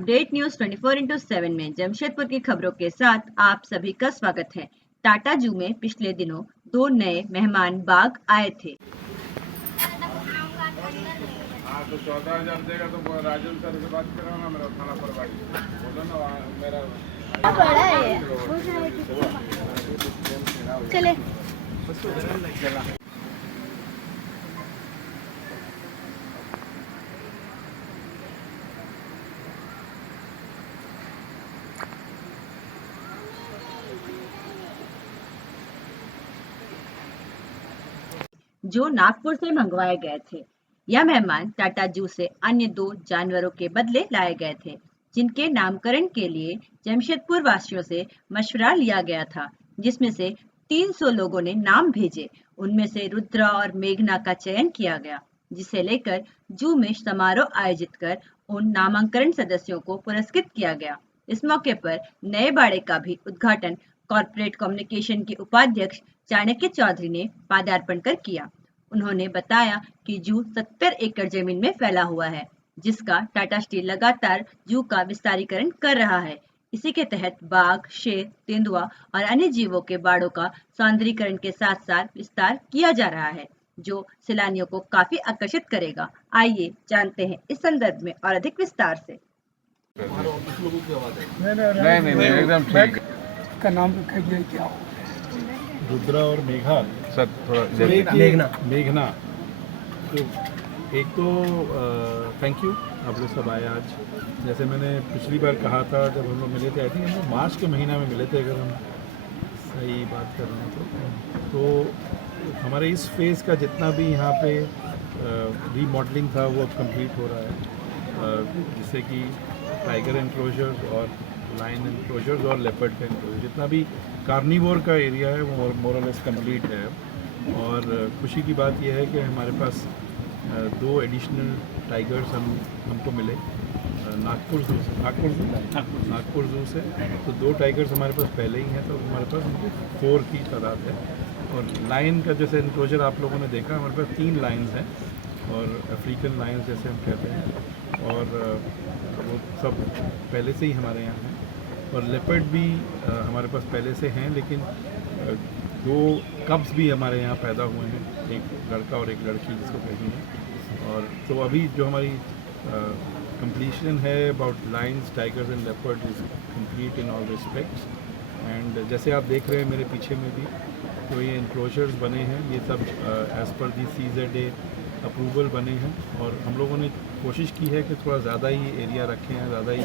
Update news 24x7 में जमशेदपुर की खबरों के साथ आप सभी का स्वागत है। टाटा जू में पिछले दिनों 2 नए मेहमान बाघ आए थे। हाँ तो 14,000 देगा तो राजन सर से बात करो ना, मेरा थाना पर बोलो ना, मेरा बड़ा है। चले जो नागपुर से मंगवाए गए थे। यह मेहमान टाटा जू से अन्य 2 जानवरों के बदले लाए गए थे, जिनके नामकरण के लिए जमशेदपुर वासियों से मशवरा लिया गया था, जिसमें से 300 लोगों ने नाम भेजे। उनमें से रुद्रा और मेघना का चयन किया गया, जिसे लेकर जू में समारोह आयोजित कर उन नामांकन सदस्यों को पुरस्कृत किया गया। इस मौके पर नए बाड़े का भी उद्घाटन कॉर्पोरेट कम्युनिकेशन के उपाध्यक्ष चाणक्य चौधरी ने पदार्पण कर किया। उन्होंने बताया कि जू 70 एकड़ जमीन में फैला हुआ है, जिसका टाटा स्टील लगातार जू का विस्तारीकरण कर रहा है। इसी के तहत बाघ, शेर, तेंदुआ और अन्य जीवों के बाड़ों का सौंदर्यीकरण के साथ साथ विस्तार किया जा रहा है, जो सैलानियों को काफी आकर्षित करेगा। आइए जानते हैं इस संदर्भ में और अधिक विस्तार से। नहीं एकदम ठीक है। का नाम रखा गया क्या? रुद्रा और मेघा। सर थोड़ा मेघना। तो एक तो थैंक यू आप लोग सब आए आज। जैसे मैंने पिछली बार कहा था जब हम लोग मिले थे, आई थिंक हम लोग मार्च के महीना में मिले थे, अगर हम सही बात कर रहे हैं तो हमारे इस फेज़ का जितना भी यहाँ पे रीमॉडलिंग था वो अब कंप्लीट हो रहा है, जिससे कि टाइगर एनक्लोजर्स और लाइन एनक्लोजर्स और लेपर्ड का एनक्लोजर, जितना भी कार्निवोर का एरिया है वो मोर और लेस कंप्लीट है। और खुशी की बात यह है कि हमारे पास 2 एडिशनल टाइगर्स हमको मिले नागपुर जू से। तो 2 टाइगर्स हमारे पास पहले ही हैं, तो हमारे पास 4 की तादाद है। और लाइन का जैसे एनक्लोजर आप लोगों ने देखा, हमारे पास 3 लाइन्स हैं, और अफ्रीकन लाइन्स जैसे हम कहते हैं, और वो सब पहले से ही हमारे यहाँ हैं। और लेपर्ड भी हमारे पास पहले से हैं, लेकिन 2 कब्स भी हमारे यहाँ पैदा हुए हैं, एक लड़का और एक लड़की जिसको कहेंगे। और तो अभी जो हमारी कंप्लीशन है about lines, tigers and leopard is complete in all respects. And जैसे आप देख रहे हैं मेरे पीछे में भी तो ये इंक्लोजर्स बने हैं, ये सब एज़ पर दी CZA अप्रूवल बने हैं। और हम लोगों ने कोशिश की है कि थोड़ा ज़्यादा ही एरिया रखें, ज़्यादा ही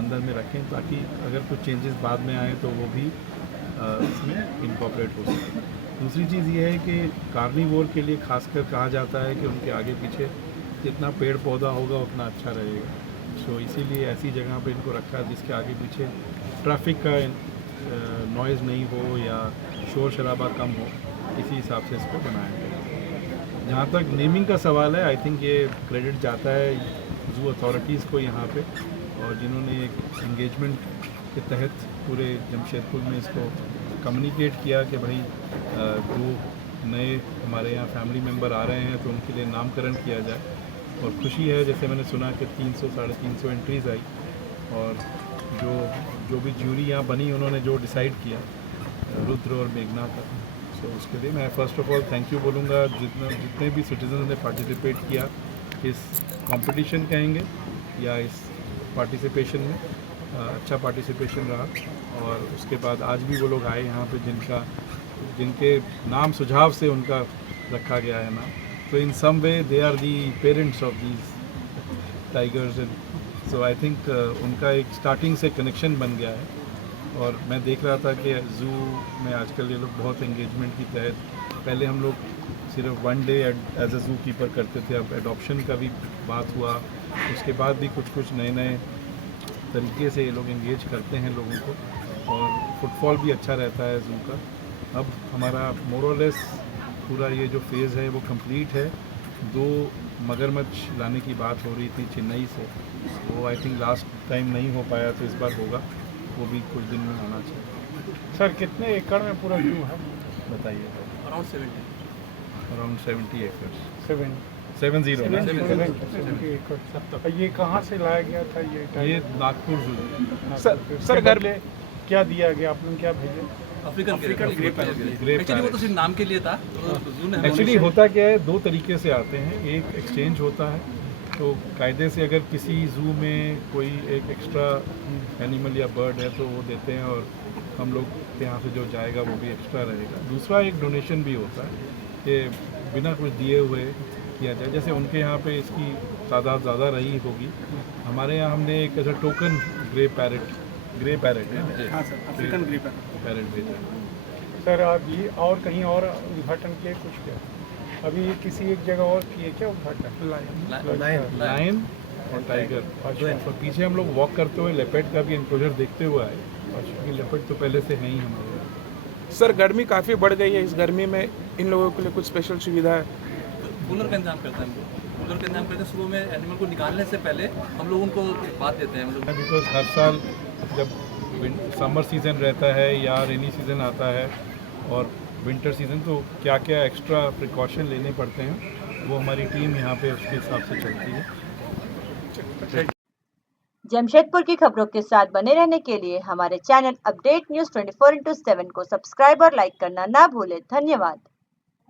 अंदर में रखें, ताकि अगर कुछ चेंजेस बाद में आए तो वो भी इसमें इनकॉर्पोरेट हो सके। दूसरी चीज़ ये है कि कार्निवोर के लिए खासकर कहा जाता है कि उनके आगे पीछे जितना पेड़ पौधा होगा उतना अच्छा रहेगा। सो इसीलिए ऐसी जगह पे इनको रखा है जिसके आगे पीछे ट्रैफिक का नॉइज़ नहीं हो या शोर शराबा कम हो, इसी हिसाब से इसको बनाया गया। जहाँ तक नेमिंग का सवाल है, आई थिंक ये क्रेडिट जाता है जू अथॉरिटीज़ को यहाँ पे, और जिन्होंने एक एंगेजमेंट के तहत पूरे जमशेदपुर में इसको कम्युनिकेट किया कि भाई जो नए हमारे यहाँ फैमिली मेम्बर आ रहे हैं तो उनके लिए नामकरण किया जाए। और खुशी है, जैसे मैंने सुना कि 300-350 एंट्रीज़ आई, और जो भी ज्यूरी यहाँ बनी उन्होंने जो डिसाइड किया रुद्र और मेघना का, सो उसके लिए मैं first of all thank you बोलूँगा जितने भी सिटीजन ने पार्टिसिपेट किया इस कंपटीशन कहेंगे या इस पार्टिसिपेशन में। अच्छा पार्टिसिपेशन रहा। और उसके बाद आज भी वो लोग आए यहाँ पे जिनके नाम सुझाव से उनका रखा गया है नाम, तो in some way they are the parents of these tigers. And so I think उनका एक स्टार्टिंग से कनेक्शन बन गया है। और मैं देख रहा था कि जू में आजकल ये लोग बहुत एंगेजमेंट की तहत, पहले हम लोग सिर्फ 1 डे एज अ जू कीपर करते थे, अब एडॉप्शन का भी बात हुआ, उसके बाद भी कुछ नए तरीके से ये लोग एंगेज करते हैं लोगों को, और फुटफॉल भी अच्छा रहता है जू का। अब हमारा मोर और लेस पूरा ये जो फेज़ है वो कंप्लीट है। 2 मगरमच्छ लाने की बात हो रही थी चेन्नई से, वो आई थिंक लास्ट टाइम नहीं हो पाया, तो इस बार होगा, वो भी कुछ दिन में होना चाहिए। सर कितने एकड़ में पूरा जू है? बताइए। अराउंड 70 अराउंड 70 एकड़। 7 70 ना? ये कहाँ से लाया गया था ये ये नागपुर जू। सर घर में क्या दिया गया, आपने क्या भेजे? अफ्रीकन ग्रेप ग्रेप एक्चुअली वो तो सिर्फ नाम के लिए था, तो जू ने एक्चुअली होता क्या है, दो तरीके से आते हैं। एक एक्सचेंज होता है, तो कायदे से अगर किसी जू में कोई एक एक्स्ट्रा एनिमल या बर्ड है तो वो देते हैं, और हम लोग के यहाँ से जो जाएगा वो भी एक्स्ट्रा रहेगा। दूसरा एक डोनेशन भी होता है कि बिना कुछ दिए हुए किया जाए। जैसे उनके यहाँ पे इसकी तादाद ज़्यादा रही होगी, हमारे यहाँ हमने एक ऐसा टोकन ग्रे पैरेट है हाँ सर, अफ्रीकन ग्रे पैरेट भेजा। सर आप ये और कहीं और उद्घाटन किए कुछ क्या? अभी किसी एक जगह और किए क्या उद्घाटन? लायन और टाइगर। और पीछे हम लोग वॉक करते हुए लेपर्ड का भी एनक्लोजर देखते हुए आए, क्योंकि लेपर्ड तो पहले से है ही हमारे यहाँ। सर गर्मी काफ़ी बढ़ गई है, इस गर्मी में इन लोगों के लिए कुछ स्पेशल सुविधा है? कूलर का इंतजाम करते हैं हम लोग। कूलर का इंतजाम करते हैं, सुबह में एनिमल को निकालने से पहले हम लोग उनको बात देते हैं। मतलब बिकॉज हर साल जब समर सीज़न रहता है या रेनी सीज़न आता है और विंटर सीज़न, तो क्या क्या एक्स्ट्रा प्रिकॉशन लेने पड़ते हैं, वो हमारी टीम यहाँ पे उसके हिसाब से चलती है। जमशेदपुर की खबरों के साथ बने रहने के लिए हमारे चैनल अपडेट न्यूज़ 24/7 को सब्सक्राइब और लाइक करना ना भूलें। धन्यवाद।